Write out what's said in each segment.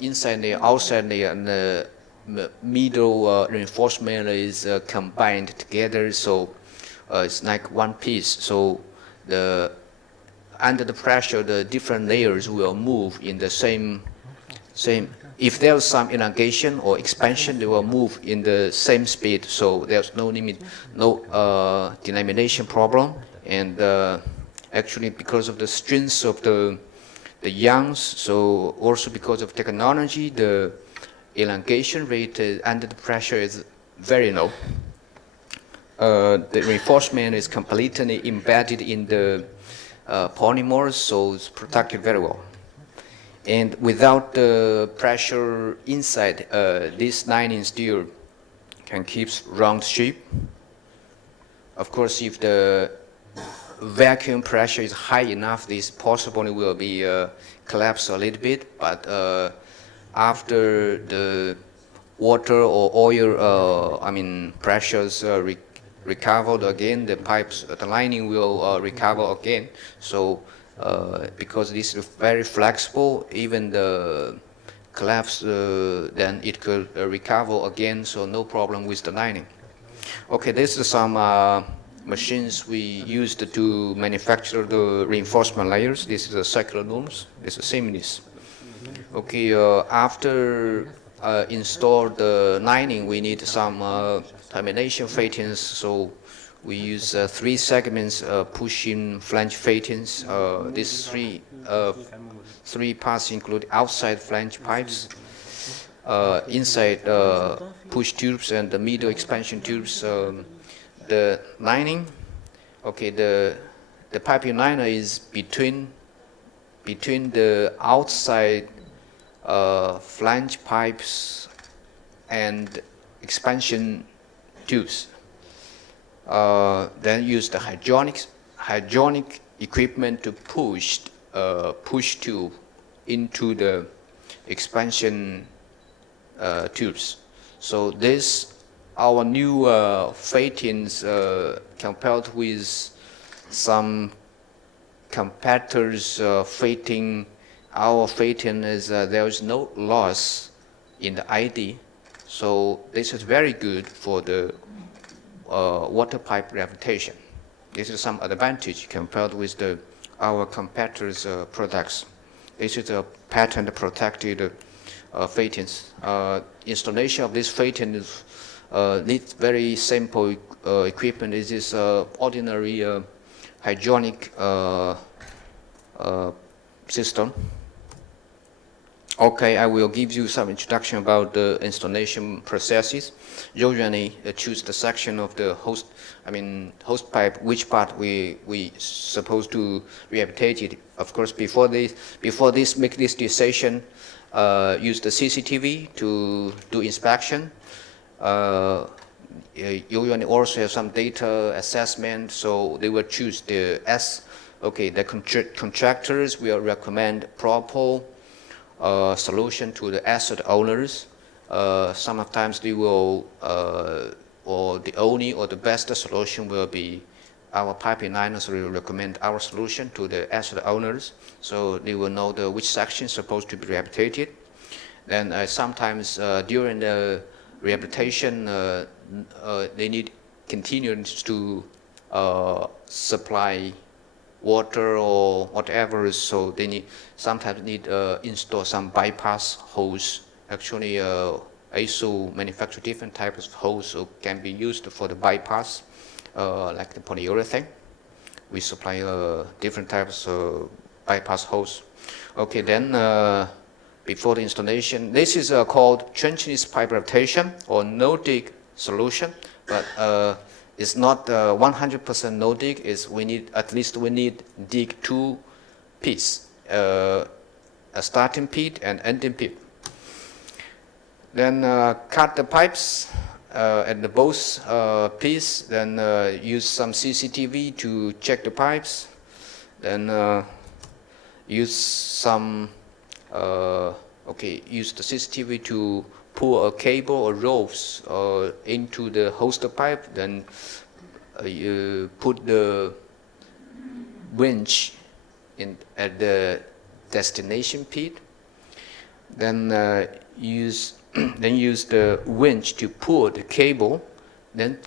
inside layer, outside layer, and the middle reinforcement is combined together, so it's like one piece. So the under the pressure, the different layers will move in the same. If there's some elongation or expansion, they will move in the same speed. So there's no limit, no delamination problem. And actually, because of the strength of the yarns, so also because of technology, the elongation rate under the pressure is very low. The reinforcement is completely embedded in the polymers, so it's protected very well. And without the pressure inside, this lining still can keep round shape. Of course, if the vacuum pressure is high enough, this possibly will be collapse a little bit. But after the water or oil, pressures recovered again, the pipes, the lining will recover again. So because this is very flexible, even the collapse, then it could recover again, so no problem with the lining. Okay, this is some machines we used to manufacture the reinforcement layers. This is a circular norms. This is Siemens. Okay, after install the lining, we need some termination fittings. So we use 3 segments pushing flange fittings. These three parts include outside flange pipes, inside push tubes, and the middle expansion tubes. The lining, okay, the piping liner is between the outside flange pipes and expansion tubes. Then use the hydronic equipment to push tube into the expansion tubes. So this our new fittings compared with some competitors fitting. Our fitting is there is no loss in the ID, so this is very good for the water pipe rehabilitation. This is some advantage compared with our competitors' products. This is a patent protected fittings. Installation of this fitting is needs very simple equipment. This is ordinary hydronic system. Okay, I will give you some introduction about the installation processes. Usually choose the section of the hose pipe, which part we supposed to rehabilitate it. Of course, before this make this decision, use the CCTV to do inspection. You also have some data assessment, so they will choose the the contractors will recommend proper solution to the asset owners. Sometimes they will, or the only or the best solution will be our piping liners will recommend our solution to the asset owners, so they will know which section is supposed to be rehabilitated. Then sometimes during the rehabilitation, they need continuance to supply water or whatever, so they sometimes need install some bypass hose. Actually, ASO manufacture different types of hose, so can be used for the bypass, like the polyurethane. We supply different types of bypass hose. Okay, then before the installation, this is called trenchless pipe rehabilitation or no-dig solution, but it's not 100% no dig. We need dig 2 pits, a starting pit and ending pit. Then cut the pipes at the both pits. Then use some CCTV to check the pipes. Then use some use the CCTV to pull a cable or ropes into the hose pipe. Then you put the winch at the destination pit. Then use then use the winch to pull the cable. Then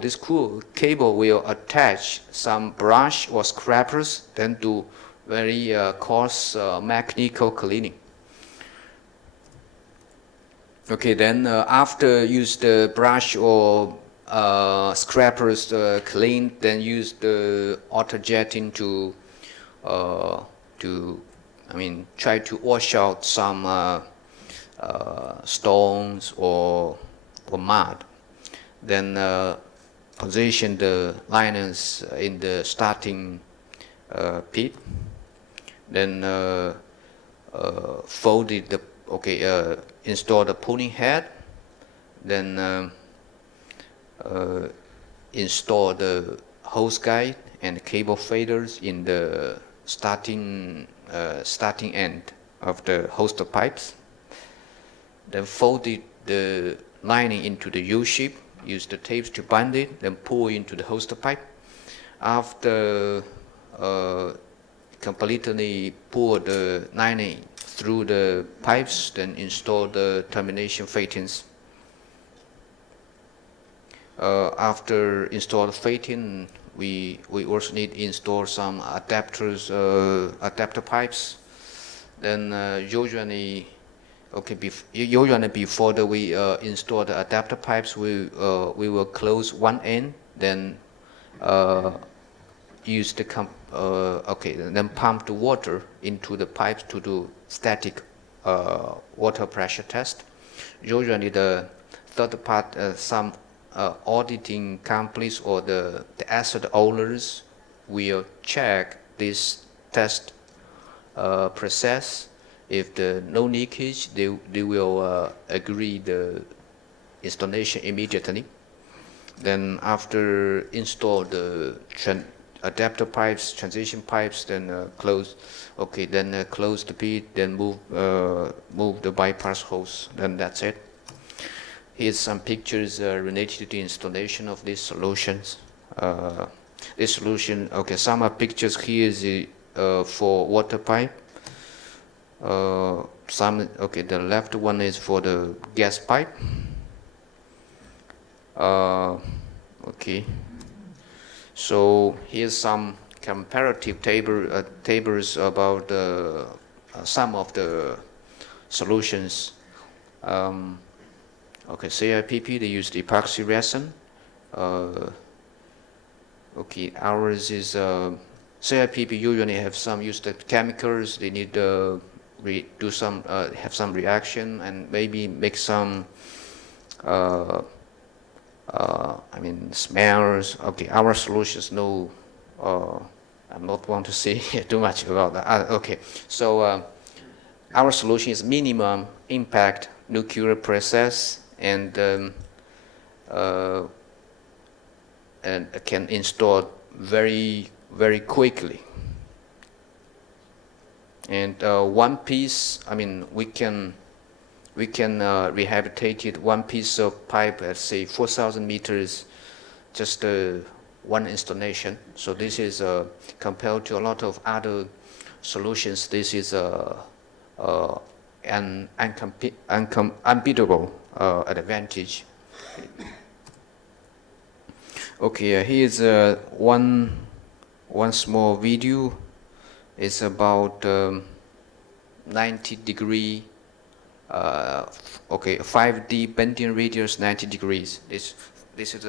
this cool cable will attach some brush or scrapers, then do very coarse mechanical cleaning. Okay, then after use the brush or scrapers clean, then use the auto jetting to try to wash out some stones or mud. Then position the liners in the starting pit. Then folded the install the pulling head. Then install the hose guide and cable faders in the starting end of the hose pipes. Then folded the lining into the U-shape. Use the tapes to bind it, then pull into the hose pipe. After completely pull the lining through the pipes, then install the termination fittings. After install the fitting, we also need to install some adapters, adapter pipes. Then usually before we install the adapter pipes, we will close one end, then use the then pump the water into the pipes to do static water pressure test. Usually the third part, some auditing companies or the asset owners will check this test process. If the no leakage, they will agree the installation immediately. Then after install the adapter pipes, transition pipes, then close. Okay, then close the pit, then move the bypass hose. Then that's it. Here's some pictures related to the installation of these solutions. This solution, some are pictures here is for water pipe. The left one is for the gas pipe. So here's some comparative tables about some of the solutions. CIPP, they use the epoxy resin. Ours is CIPP usually have some use the chemicals. They need to do some have some reaction and maybe make some smells. Our solutions no. I'm not want to say too much about that. So our solution is minimum impact nuclear process and can install very quickly. And one piece, we can rehabilitate it, one piece of pipe at say 4,000 meters, just one installation. So this is compared to a lot of other solutions. This is an unbeatable advantage. Here's one small video. It's about 90-degree. 5D bending radius 90 degrees. This is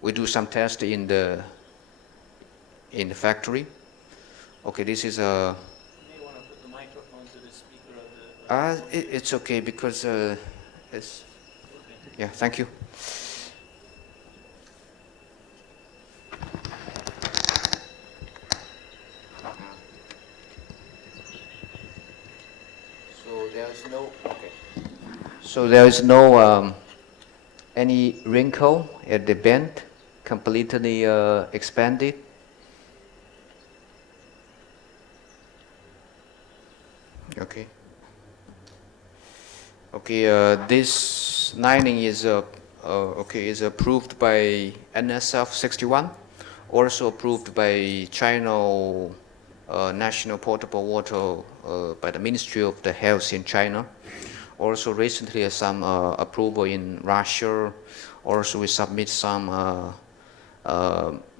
we do some tests in the factory. This is a. You may want to put the microphone to the speaker of the. It's okay because it's. Okay. Yeah, thank you. So there is no any wrinkle at the bend, completely expanded. This lining is approved by NSF 61, also approved by China national potable water by the Ministry of the Health in China. Also recently some approval in Russia. Also we submit some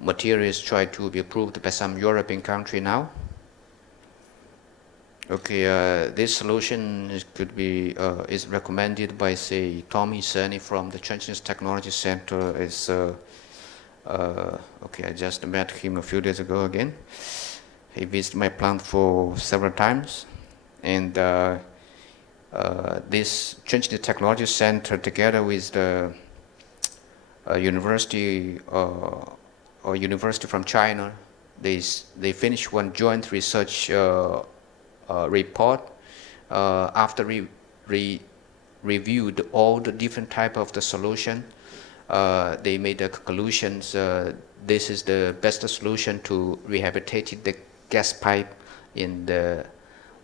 materials try to be approved by some European country now. Okay, this solution is recommended by, say, Tommy Sani from the Chinese Technology Center. Okay, I just met him a few days ago again. He visited my plant for several times, and this Chinese Technology Center, together with the university from China, they finished one joint research report after reviewed all the different type of the solution. They made the conclusions. This is the best solution to rehabilitate the gas pipe in the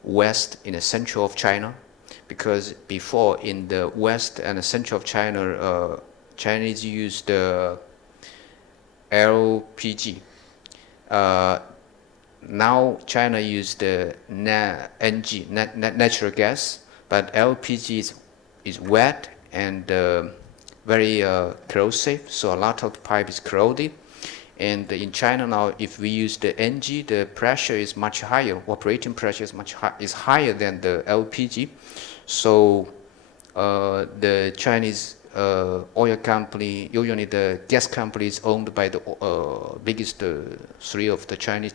west, in the central of China, because before in the west and the central of China, Chinese used LPG. Now China used NG, natural gas, but LPG is wet and very corrosive, so a lot of the pipe is corroded. And in China now, if we use the NG, the pressure is much higher. Operating pressure is higher than the LPG. So the Chinese oil company, usually the gas companies owned by the biggest three of the Chinese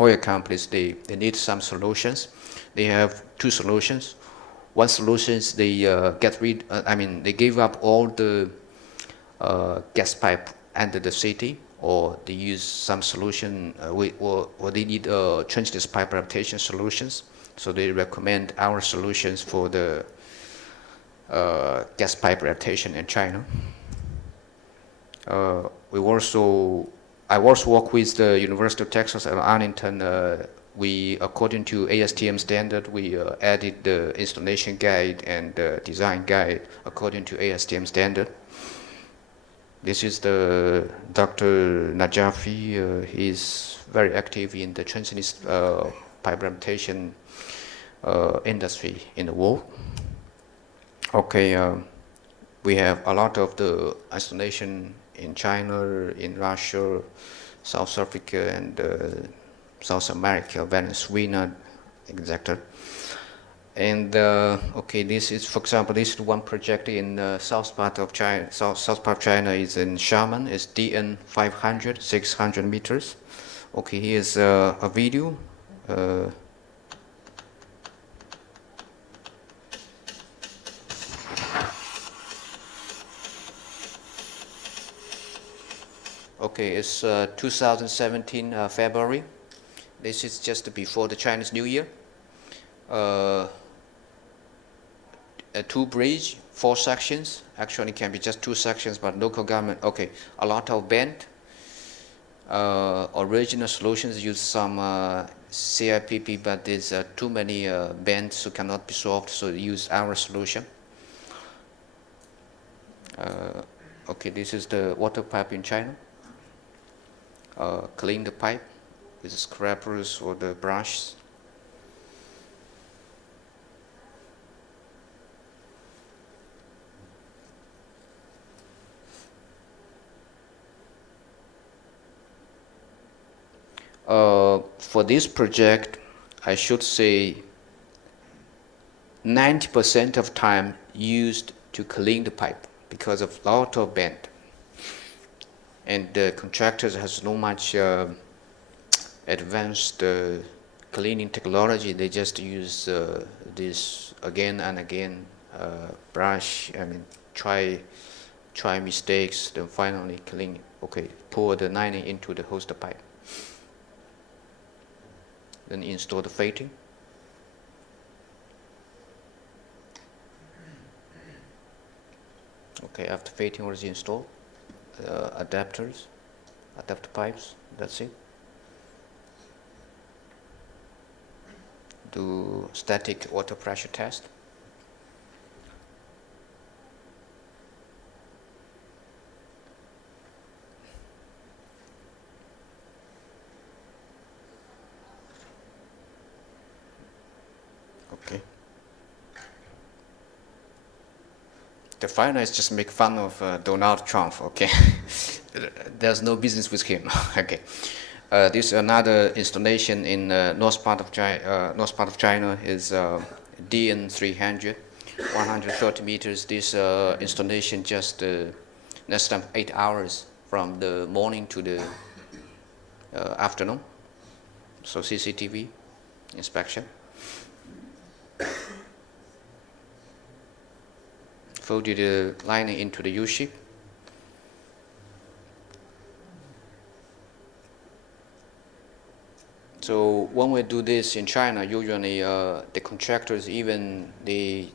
oil companies, they need some solutions. They have two solutions. One solution is they they gave up all the gas pipe under the city, or they use some solution, or they need change this pipe adaptation solutions. So they recommend our solutions for the gas pipe adaptation in China. I also work with the University of Texas at Arlington. According to ASTM standard, we added the installation guide and design guide according to ASTM standard. This is the Dr. Najafi. He's very active in the Chinese pipe adaptation industry in the world. Okay, we have a lot of the installation in China, in Russia, South Africa, and South America, Venezuela, etc. And okay, this is, for example, this is one project in south part of China. South part of China is in Xiamen. It's DN 500, 600 meters. Okay, here's a video. Okay, it's 2017 February. This is just before the Chinese New Year. Two bridge, 4 sections. Actually, it can be just 2 sections, but local government. Okay, a lot of bend. Original solutions use some CIPP, but there's too many bends, so cannot be solved. So use our solution. Okay, this is the water pipe in China. Clean the pipe with the scrapers or the brushes. For this project, I should say 90% of time used to clean the pipe because of lot of bend. And the contractors has no much advanced cleaning technology. They just use this again and again, brush, try mistakes, then finally clean. Okay, pour the lining into the hose pipe. Then install the fitting. Okay, after fitting was installed, adapter pipes, that's it. Do static water pressure test. Okay. The final is just make fun of Donald Trump. Okay. There's no business with him. Okay. This is another installation in north part of China is DN300, 130 meters. This installation just less than 8 hours from the morning to the afternoon. So CCTV inspection. Folded the lining into the U-shape. So when we do this in China, usually the contractors even they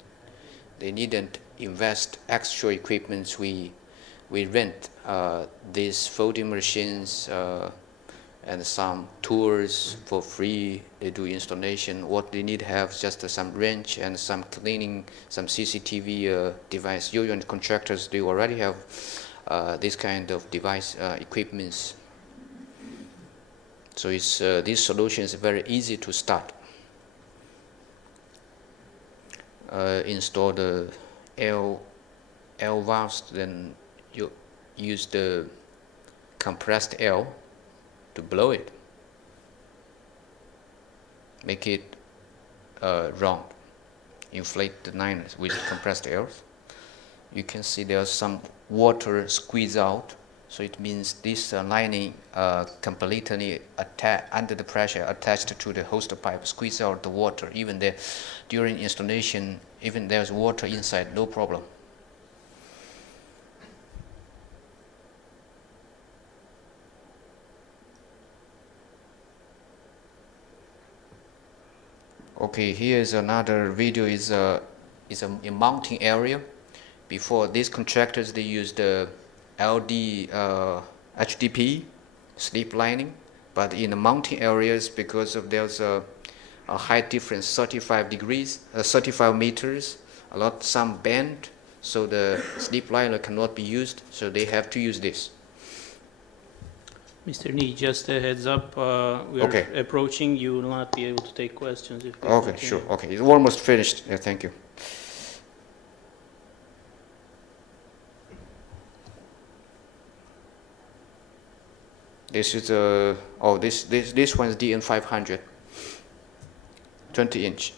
needn't invest extra equipment. We rent these folding machines and some tools for free. They do installation. What they need to have is just some wrench and some cleaning, some CCTV device. Usually contractors, they already have this kind of device equipments. So it's, this solution is very easy to start. Install the L valves, then you use the compressed air to blow it, make it round, inflate the liners with compressed air. You can see there's some water squeeze out, so it means this lining completely under the pressure attached to the hose pipe squeeze out the water. Even there, during installation, even there's water inside, no problem. Okay, here is another video. Is a mounting area. Before, these contractors, they used the LD HDP slip lining, but in the mounting areas, because of there's a height difference, 35 degrees, 35 meters, some bend, so the slip liner cannot be used, so they have to use this. Mr. Nee, just a heads up, we are Okay. approaching. You will not be able to take questions if we Okay, continue. sure. Okay, it's almost finished. Yeah, thank you. This is this one's DN500, 20 inch.